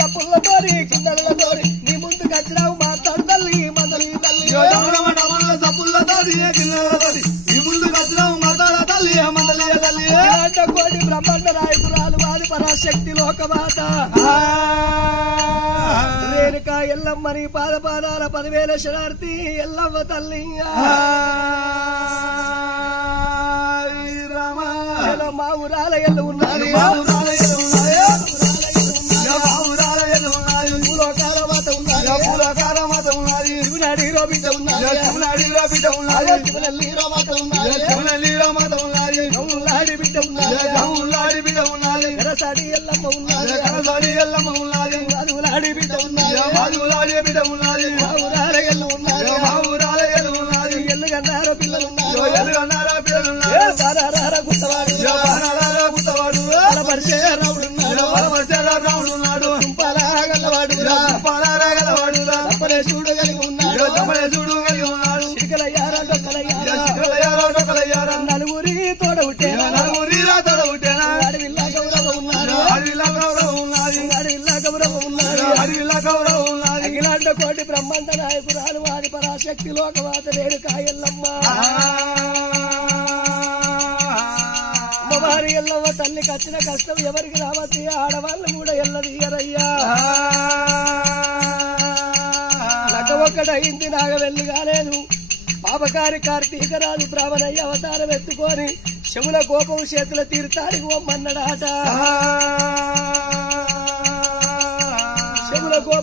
తప్పులతో కిందలతో నీ ముందుకు వచ్చినావు మాట్లాడు తల్లి మందలి తల్లి కోటి బ్రహ్మాండ నాయకురాలు వారి పరాశక్తి లోకమాత రేణుకా ఎల్లమ్మని పాదపాదాల 10,000 శరార్థి ఎల్లమ్మ తల్లి మా ఊరాల ఎల్లు ఉన్నారు బిడ్డ ఉన్నారు ఎరసాడి ఎల్లమ్మ ఉన్నారు మధులాడి బిడ్డ ఉన్నారు ఎల్లు కన్నారో పిల్లలు ఉన్నారు గుత్తవాడు రాముడు ఉన్నాడు చూడు కలిగి ఉన్నాడు నలుగురి తోడవుట్టేనా అడవిల్లా గౌరవం ఉన్నాడు అఖిలాండ కోటి బ్రహ్మాండ నాయకురాలు వారి పరాశక్తి లోకవాత రేణుకా ఎల్లమ్మ వారి ఎల్లమ్మ తల్లికి వచ్చిన కష్టం ఎవరికి రావద్దు ఆడవాళ్ళు కూడా ఎల్లదీయరయ్యా ఒక్కటయింది నాగవెల్లి కాలేదు పాపకారి కార్తీకరాజు బ్రాహ్మణయ్య అవతారం ఎత్తుకొని శముల కోపం చేతుల తీర్థానికి పొమ్మన్నాడట శముల కోపం